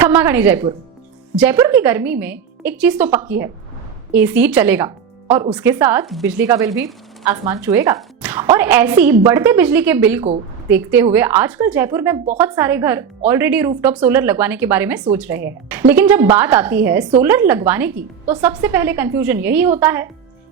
खम्मा घनी जयपुर। जयपुर की गर्मी में एक चीज तो पक्की है, एसी चलेगा और उसके साथ बिजली का बिल भी आसमान छुएगा। और ऐसी बढ़ते बिजली के बिल को देखते हुए आजकल जयपुर में बहुत सारे घर ऑलरेडी रूफटॉप सोलर लगवाने के बारे में सोच रहे हैं। लेकिन जब बात आती है सोलर लगवाने की तो सबसे पहले कंफ्यूजन यही होता है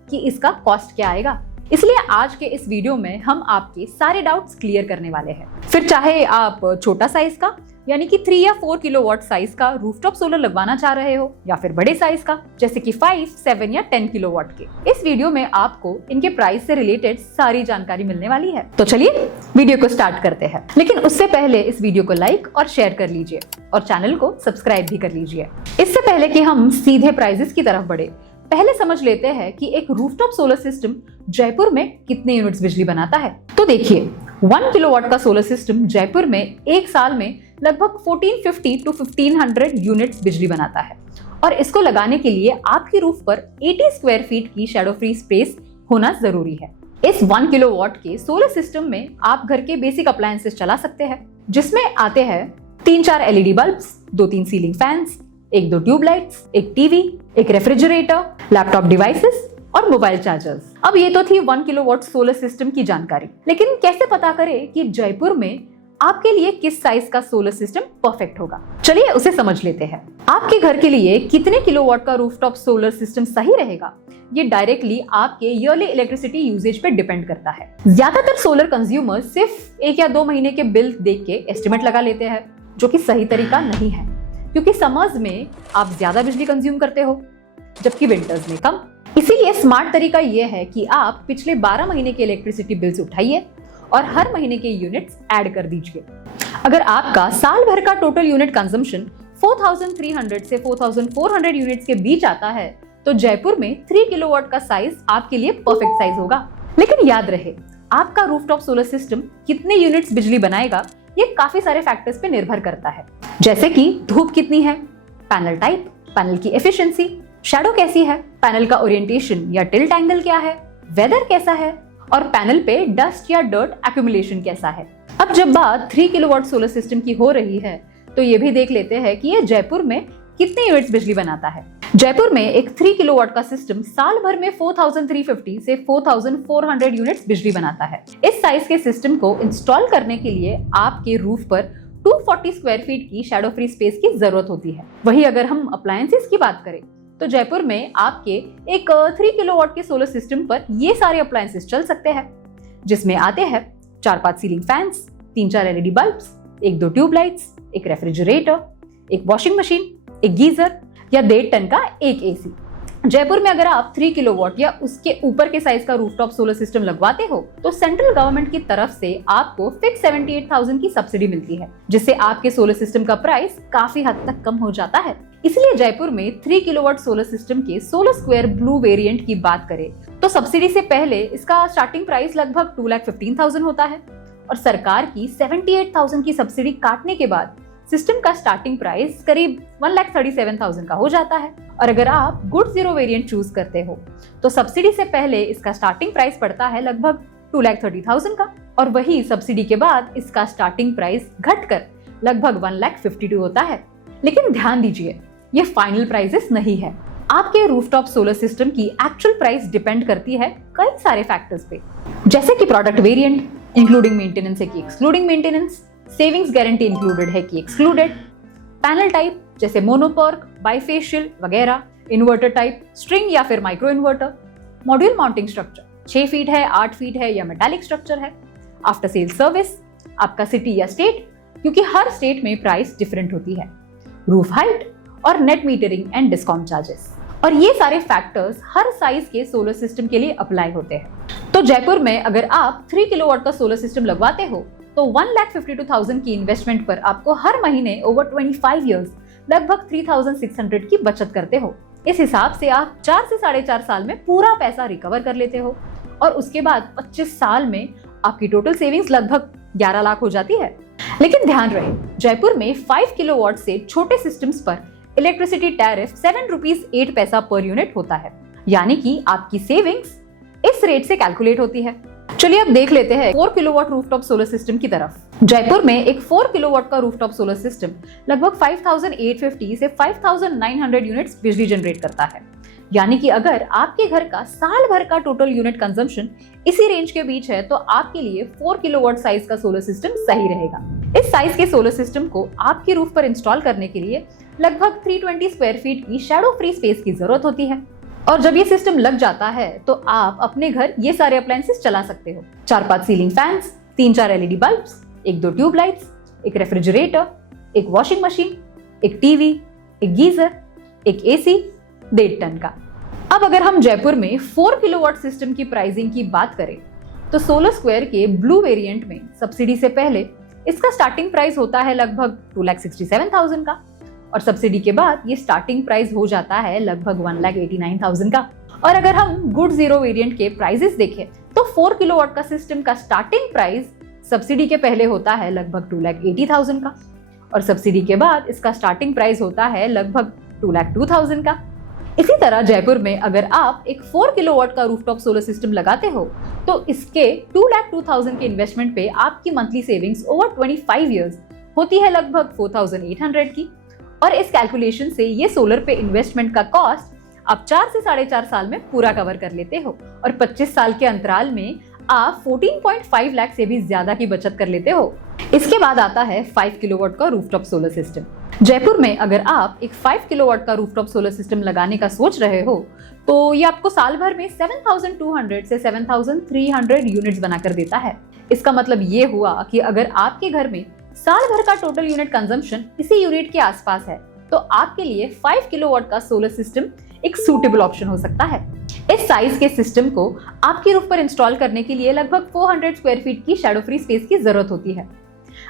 कि इसका कॉस्ट क्या आएगा। इसलिए आज के इस वीडियो में हम आपके सारे डाउट्स क्लियर करने वाले हैं। फिर चाहे आप छोटा साइज का यानी कि 3 या 4 किलोवाट साइज का रूफटॉप सोलर लगवाना चाह रहे हो या फिर बड़े साइज का जैसे कि 5, 7 या 10 किलोवाट के, इस वीडियो में आपको इनके प्राइस से रिलेटेड सारी जानकारी मिलने वाली है। तो चलिए वीडियो को स्टार्ट करते हैं। लेकिन उससे पहले इस वीडियो को लाइक और शेयर कर लीजिए और चैनल को सब्सक्राइब भी कर लीजिए। इससे पहले कि हम सीधे प्राइजेस की तरफ बढ़े, पहले समझ लेते हैं कि एक रूफटॉप सोलर सिस्टम जयपुर में कितने यूनिट्स बिजली बनाता है। तो देखिए, 1 किलोवाट का सोलर सिस्टम जयपुर में एक साल में लगभग 1450 to 1500 यूनिट्स बिजली बनाता है और इसको लगाने के लिए आपकी रूफ पर 80 स्क्वायर फीट की शैडो फ्री स्पेस होना जरूरी है। इस 1 किलोवाट के सोलर सिस्टम में आप घर के बेसिक अप्लायंसेस चला सकते हैं, जिसमें आते हैं 3-4 LED bulbs, 2-3 ceiling fans, 1-2 tubelights, एक टीवी, एक रेफ्रिजरेटर, लैपटॉप डिवाइसेस और मोबाइल चार्जर्स। अब ये तो थी 1 किलोवाट सोलर सिस्टम की जानकारी, लेकिन कैसे पता करें कि जयपुर में आपके लिए किस साइज का सोलर सिस्टम परफेक्ट होगा? चलिए उसे समझ लेते हैं। आपके घर के लिए कितने किलोवाट का रूफटॉप सोलर सिस्टम सही रहेगा, ये डायरेक्टली आपके ईयरली इलेक्ट्रिसिटी यूजेज पे डिपेंड करता है। ज्यादातर सोलर कंज्यूमर सिर्फ 1 या 2 महीने के बिल देख के एस्टिमेट लगा लेते हैं, जो कि सही तरीका नहीं है, क्योंकि समर्स में आप ज्यादा बिजली कंज्यूम करते हो जबकि विंटर्स में कम। इसीलिए स्मार्ट तरीका यह है कि आप पिछले 12 महीने के इलेक्ट्रिसिटी बिल्स उठाइए और हर महीने के यूनिट्स ऐड कर दीजिए। अगर आपका साल भर का टोटल यूनिट कंजम्पशन 4300 से 4400 यूनिट्स के बीच आता है तो जयपुर में 3 किलोवाट का साइज आपके लिए परफेक्ट साइज होगा। लेकिन याद रहे, आपका रूफटॉप सोलर सिस्टम कितने यूनिट्स बिजली बनाएगा ये काफी सारे फैक्टर्स पे निर्भर करता है, जैसे कि धूप कितनी है, पैनल टाइप, पैनल की एफिशिएंसी, शैडो कैसी है, पैनल का ओरिएंटेशन या टिल्ट एंगल क्या है, वेदर कैसा है और पैनल पे डस्ट या डर्ट एक्यूमुलेशन कैसा है। अब जब बात 3 किलोवाट सोलर सिस्टम की हो रही है तो ये भी देख लेते हैं कि ये जयपुर में कितने यूनिट्स बिजली बनाता है। जयपुर में एक 3 किलोवाट का सिस्टम साल भर में 4350 से 4400 यूनिट्स बिजली बनाता है। इस साइज के सिस्टम को इंस्टॉल करने के लिए आपके रूफ पर 240 स्क्वायर फीट की शैडो फ्री स्पेस की जरूरत होती है। वही अगर हम अप्लायंसेस की बात करें तो जयपुर में आपके एक 3 किलोवाट के सोलर सिस्टम पर ये सारे अप्लायंसेस चल सकते हैं, जिसमें आते हैं 4-5 ceiling fans, 3-4 LED bulbs, 1-2 tubelights, एक रेफ्रिजरेटर, एक वॉशिंग मशीन, एक गीजर या 1.5 टन का एक एसी। जयपुर में अगर आप 3 किलोवाट या उसके ऊपर के साइज का रूफटॉप सोलर सिस्टम लगवाते हो तो सेंट्रल गवर्नमेंट की तरफ से आपको फिक्स 78,000 की सब्सिडी मिलती है, जिससे आपके सोलर सिस्टम का प्राइस काफी हद तक कम हो जाता है। इसलिए जयपुर में 3 किलोवाट सोलर सिस्टम के सोलर स्क्वायर ब्लू वेरिएंट की बात करें तो सब्सिडी से पहले इसका स्टार्टिंग प्राइस लगभग 2,15,000 होता है और सरकार की 78,000 की सब्सिडी काटने के बाद सिस्टम का स्टार्टिंग प्राइस करीब 1,37,000 का हो जाता है। और अगर आप गुड जीरो वेरिएंट चूज करते हो तो सब्सिडी से पहले इसका स्टार्टिंग प्राइस पड़ता है लगभग 2,30,000 का और वही सब्सिडी के बाद इसका स्टार्टिंग प्राइस घटकर लगभग 1,52,000 होता है। लेकिन ध्यान दीजिए, ये फाइनल प्राइसेस नहीं है। आपके रूफटॉप सोलर सिस्टम की एक्चुअल प्राइस डिपेंड करती है कई सारे फैक्टर्स पे, जैसे कि प्रोडक्ट वेरिएंट, इंक्लूडिंग मेंटेनेंस है कि excluding maintenance, savings guarantee included है कि एक्सक्लूडेड, पैनल टाइप जैसे मोनोपर्क, बाइफेशियल वगैरह, इन्वर्टर टाइप, स्ट्रिंग या फिर micro inverter, module mounting structure 6 feet है, 8 फीट है या मेटालिक स्ट्रक्चर है, आफ्टर सेल सर्विस, आपका सिटी या स्टेट, क्योंकि हर स्टेट में प्राइस डिफरेंट होती है, रूफ हाइट और net metering and discount charges. और ये सारे फैक्टर्स हर साइज के सोलर सिस्टम के लिए अप्लाई होते हैं। तो जयपुर में अगर आप 3 किलोवाट का सोलर सिस्टम लगवाते हो तो 1,52,000 की इन्वेस्टमेंट पर आपको हर महीने ओवर 25 इयर्स लगभग 3,600 की बचत करते हो। इस हिसाब से आप 4 से 4.5 साल में पूरा पैसा रिकवर कर लेते हो और उसके बाद 25 साल में आपकी टोटल सेविंग्स लगभग 11 लाख हो जाती है। लेकिन ध्यान रहे, जयपुर में 5 किलोवाट से छोटे सिस्टम्स पर इलेक्ट्रिसिटी टैरिफ 7 रुपीज 8 पैसा पर यूनिट होता है, यानी कि आपकी सेविंग्स इस रेट से कैलकुलेट होती है। चलिए अब देख लेते हैं 4 किलोवाट रूफटॉप सोलर सिस्टम की तरफ। जयपुर में एक 4 किलोवाट का रूफटॉप सोलर सिस्टम लगभग 5850 से 5900 यूनिट्स बिजली जनरेट करता है। यानी कि अगर आपके घर का साल भर का टोटल यूनिट कंजम्पशन इसी रेंज के बीच है तो आपके लिए 4 किलोवाट साइज का सोलर सिस्टम सही रहेगा। इस साइज के सोलर सिस्टम को आपकी रूफ पर इंस्टॉल करने के लिए लगभग 320 स्क्वायर फीट की शैडो फ्री स्पेस की जरूरत होती है। और जब ये सिस्टम लग जाता है तो आप अपने घर ये सारे अप्लायंसेस चला सकते हो। 4-5 ceiling fans, 3-4 LED bulbs, 1-2 tubelights, एक रेफ्रिजरेटर, एक वॉशिंग मशीन, एक टीवी, एक गीजर, एक एसी 1.5 टन का। अब अगर हम जयपुर में 4 किलोवाट सिस्टम की प्राइसिंग की बात करें तो सोलर स्क्वायर के ब्लू वेरिएंट में सब्सिडी से पहले इसका स्टार्टिंग प्राइस होता है लगभग 2,67,000 का और सब्सिडी के बाद ये स्टार्टिंग प्राइस हो जाता है लगभग 1,89,000 का। और अगर हम गुड जीरो वेरिएंट के प्राइसेस देखें तो 4 किलोवाट का सिस्टम का स्टार्टिंग प्राइस सब्सिडी के पहले होता है लगभग 2,80,000 का और सब्सिडी के बाद इसका स्टार्टिंग प्राइस होता है लगभग 2,02,000 का। इसी तरह जयपुर में अगर आप एक 4 किलोवाट का रूफटॉप सोलर सिस्टम लगाते हो तो इसके 2,02,000 के इन्वेस्टमेंट पे आपकी मंथली सेविंग्स ओवर 25 इयर्स होती है लगभग 4,800 की। और इस कैलकुलेशन से ये सोलर पे इन्वेस्टमेंट का कॉस्ट आप 4 से 4.5 साल में पूरा कवर कर लेते हो और 25 साल के अंतराल में आप 14.5 लाख से भी ज्यादा की बचत कर लेते हो। इसके बाद आता है 5 किलोवाट का रूफटॉप सोलर सिस्टम। जयपुर में अगर आप एक 5 किलोवाट का रूफटॉप सोलर सिस्टम लगाने का सोच रहे हो तो ये आपको साल भर में 7,200 से 7,300 यूनिट्स बनाकर देता है। इसका मतलब ये हुआ कि अगर आपके घर में साल भर का टोटल यूनिट कंजम्पशन इसी यूनिट के आसपास है तो आपके लिए 5 किलोवाट का सोलर सिस्टम एक सूटेबल ऑप्शन हो सकता है। इस साइज के सिस्टम को आपकी रूफ पर इंस्टॉल करने के लिए लगभग 400 स्क्वायर फीट की शैडो फ्री स्पेस की जरूरत होती है।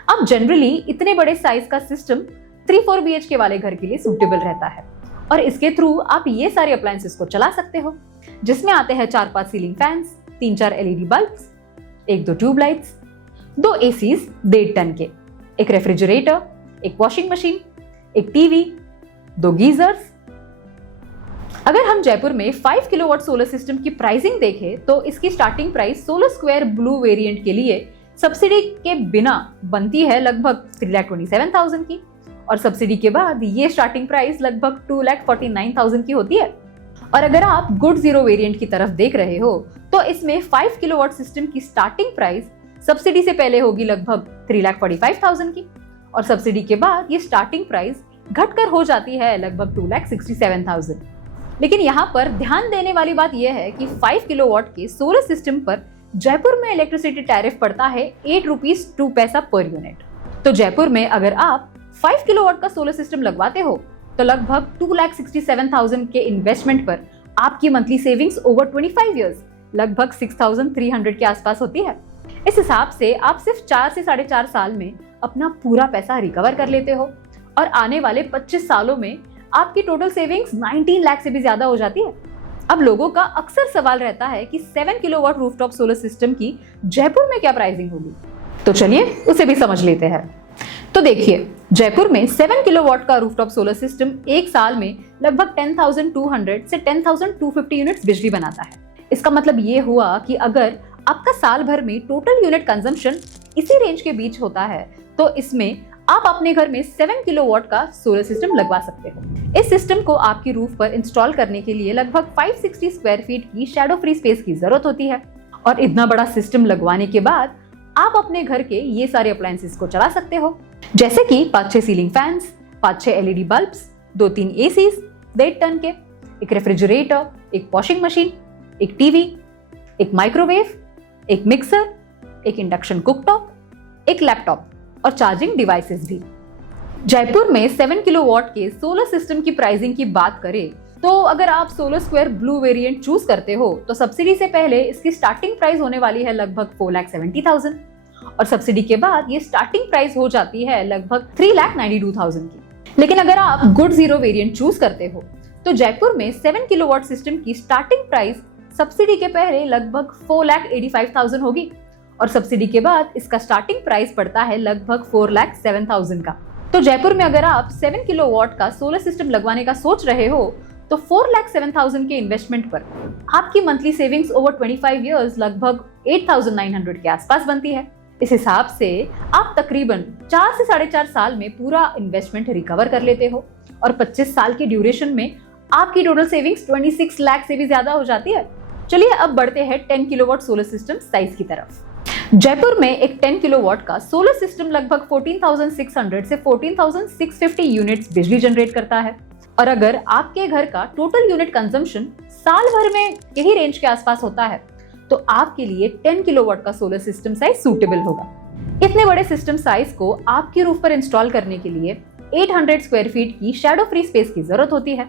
अब जनरली इतने बड़े साइज का सिस्टम 3-4 BHK वाले घर के लिए सूटेबल रहता है और इसके थ्रू आप ये सारे अप्लायंसेस को चला सकते हो, जिसमें आते हैं 4-5 ceiling fans, 3-4 LED bulbs, 1-2 tubelights, 2 ACs 1.5 ton के, एक रेफ्रिजरेटर, एक वॉशिंग मशीन, एक टीवी, 2 गीजर्स। अगर हम जयपुर में 5 किलोवाट सोलर सिस्टम की प्राइसिंग देखें तो इसकी starting price solar square blue variant के लिए सब्सिडी के बिना बनती है लगभग 3,27,000 की और सब्सिडी के बाद ये स्टार्टिंग प्राइस लगभग 2,49,000 की होती है। और अगर आप गुड जीरो वेरिएंट की तरफ देख रहे हो तो इसमें 5 किलोवाट सिस्टम की स्टार्टिंग प्राइस सब्सिडी से पहले होगी लगभग 3,45,000 की और सब्सिडी के बाद ये स्टार्टिंग प्राइस घटकर हो जाती है लगभग 2,67,000। लेकिन यहाँ पर ध्यान देने वाली बात यह है कि 5 किलोवाट के सोलर सिस्टम पर जयपुर में इलेक्ट्रिसिटी टैरिफ पड़ता है 8 रुपीज 2 पैसा पर यूनिट। तो जयपुर में अगर आप 5 किलोवाट का सोलर सिस्टम लगवाते हो तो लगभग 2,67,000 के इन्वेस्टमेंट पर आपकी मंथली सेविंग्स ओवर 25 इयर्स लगभग 6,300 के आसपास होती है। इस हिसाब से आप सिर्फ 4 से 4.5 साल में अपना पूरा पैसा रिकवर कर लेते हो और आने वाले 25 सालों में आपकी टोटल सेविंग्स 19 लाख से भी ज्यादा हो जाती है। अब लोगों का अक्सर सवाल रहता है कि 7 किलोवाट रूफटॉप सोलर सिस्टम की जयपुर में क्या प्राइसिंग होगी, तो चलिए उसे भी समझ लेते हैं। तो देखिए, जयपुर में 7 किलोवाट का रूफटॉप सोलर सिस्टम एक साल में लगभग 10,200 से 10,250 यूनिट्स बिजली बनाता है। इसका मतलब ये हुआ कि अगर आपका साल भर में टोटल यूनिट कंजम्पशन इसी रेंज के बीच होता है तो इसमें आप अपने घर में 7 किलोवाट का सोलर सिस्टम लगवा सकते हो। इस सिस्टम को आपकी रूफ पर इंस्टॉल करने के लिए लगभग 560 स्क्वायर फीट की शैडो फ्री स्पेस की जरूरत होती है और इतना बड़ा सिस्टम लगवाने के बाद आप अपने घर के ये सारे अप्लायंसेस को चला सकते हो, जैसे कि 5-6 ceiling fans, 5-6 LED bulbs, 2-3 ACs 1.5 ton के, एक रेफ्रिजरेटर, एक वॉशिंग मशीन, एक टीवी, एक माइक्रोवेव, एक मिक्सर, एक इंडक्शन कुकटॉप, एक लैपटॉप और चार्जिंग डिवाइसेस भी। जयपुर में 7 किलोवाट के सोलर सिस्टम की प्राइसिंग की बात करें तो अगर आप solar square blue variant choose करते हो तो सब्सिडी से पहले इसकी स्टार्टिंग प्राइस होने वाली है लगभग 4,70,000 और सब्सिडी के बाद ये स्टार्टिंग प्राइस हो जाती है लगभग 3,92,000 की। लेकिन अगर आप गुड जीरो वेरिएंट चूज करते हो तो जयपुर में 7 किलोवाट सिस्टम की स्टार्टिंग प्राइस सब्सिडी के पहले लगभग 4,85,000 होगी और सब्सिडी के बाद इसका स्टार्टिंग प्राइस पड़ता है लगभग 4,07,000 का। तो जयपुर में अगर आप 7 किलोवाट का सोलर सिस्टम लगवाने का सोच रहे हो तो 4,07,000 के इन्वेस्टमेंट पर आपकी मंथली सेविंग्स ओवर 25 इयर्स लगभग 8,900 के आसपास बनती है। इस हिसाब से आप तकरीबन 4 से 4.5 साल में पूरा इन्वेस्टमेंट रिकवर कर लेते हो और 25 साल की ड्यूरेशन में आपकी टोटल सेविंग्स 26 लाख से भी ज्यादा हो जाती है। चलिए अब बढ़ते हैं 10 किलोवाट सोलर सिस्टम साइज की तरफ। जयपुर में एक 10 किलोवाट का सोलर सिस्टम लगभग 14,600 से 14,650 यूनिट्स बिजली जनरेट करता है और अगर आपके घर का टोटल यूनिट कंजम्पशन साल भर में यही रेंज के आसपास होता है तो आपके लिए 10 किलोवाट का सोलर सिस्टम साइज सूटेबल होगा। इतने बड़े सिस्टम साइज को आपके रूफ पर इंस्टॉल करने के लिए 800 स्क्वायर फीट की शैडो फ्री स्पेस की जरूरत होती है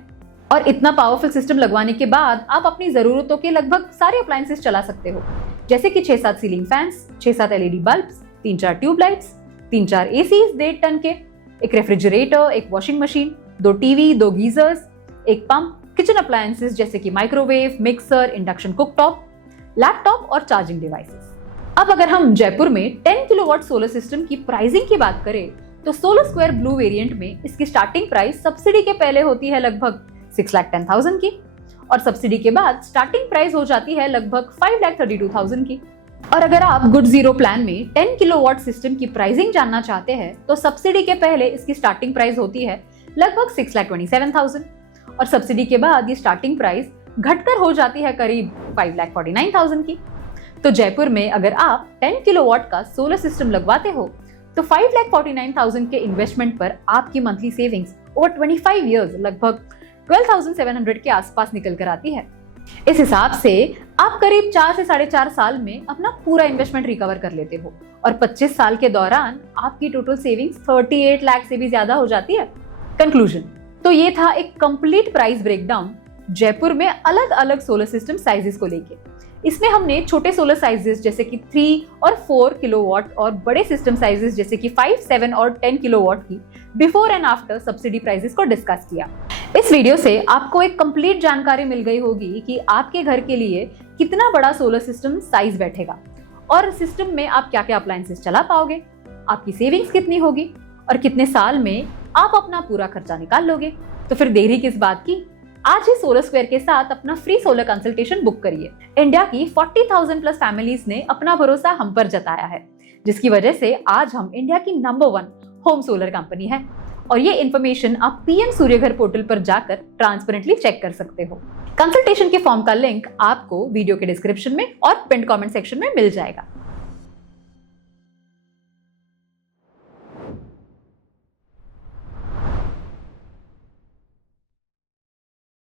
और इतना पावरफुल सिस्टम लगवाने के बाद आप अपनी जरूरतों के लगभग सारे अप्लायंसेस चला सकते हो, जैसे कि 6-7 ceiling fans, 6-7 LED bulbs, 3-4 tubelights, 3-4 ACs 1.5 ton के, एक रेफ्रिजरेटर, एक वॉशिंग मशीन, 2 टीवी, 2 गीजर्स, एक पंप, किचन अप्लायंसेस जैसे कि microwave, mixer, induction cooktop, laptop और चार्जिंग डिवाइसेस। अब अगर हम जयपुर में 10 किलोवाट सोलर सिस्टम की प्राइसिंग की बात करें तो सोलर स्क्वायर ब्लू वेरिएंट में इसकी स्टार्टिंग प्राइस सब्सिडी के पहले होती है लगभग 6,10,000 की और सब्सिडी के बाद स्टार्टिंग प्राइस हो जाती है लगभग 5,32,000 की। और अगर आप गुड जीरो प्लान में 10 किलोवाट सिस्टम की प्राइसिंग जानना चाहते हैं तो सब्सिडी के पहले इसकी स्टार्टिंग प्राइस होती है लगभग 6,27,000 और सब्सिडी के बाद ये स्टार्टिंग प्राइस घटकर हो जाती है करीब 5,49,000 की। तो जयपुर में अगर आप 10 किलोवाट का सोलर सिस्टम लगवाते हो तो 5,49,000 के इन्वेस्टमेंट पर आपकी मंथली सेविंग्स ओवर 25 इयर्स लगभग 12,700 के आसपास निकल कर आती है। इस हिसाब से आप करीब 4 से 4.5 साल में अपना पूरा इन्वेस्टमेंट रिकवर कर लेते हो और 25 साल के दौरान आपकी टोटल सेविंग्स 38 लाख से भी ज्यादा हो जाती है। कंक्लूजन, तो ये था एक कंप्लीट प्राइस ब्रेकडाउन जयपुर में अलग अलग सोलर सिस्टम साइजेस को लेके। इसमें हमने छोटे सोलर साइजेस जैसे कि 3 और 4 किलोवाट और बड़े सिस्टम साइजेस जैसे कि 5, 7 और 10 किलोवाट की before and after subsidy prices को डिस्कस किया। इस वीडियो से आपको एक कंप्लीट जानकारी मिल गई होगी कि आपके घर के लिए कितना बड़ा सोलर सिस्टम साइज बैठेगा और सिस्टम में आप क्या क्या अप्लायंसेस चला पाओगे, आपकी सेविंग्स कितनी होगी और कितने साल में आप अपना पूरा खर्चा निकाल लोगे। तो फिर देरी किस बात की, आज ही सोलर स्क्वायर के साथ अपना फ्री सोलर कंसल्टेशन बुक करिए। इंडिया की 40,000 प्लस फैमिलीज ने अपना भरोसा हम पर जताया है, जिसकी वजह से आज हम इंडिया की नंबर 1 होम सोलर कंपनी है और ये इन्फॉर्मेशन आप पीएम सूर्यघर पोर्टल पर जाकर ट्रांसपेरेंटली चेक कर सकते हो। कंसल्टेशन के फॉर्म का लिंक आपको वीडियो के डिस्क्रिप्शन में और पिन कमेंट सेक्शन में मिल जाएगा।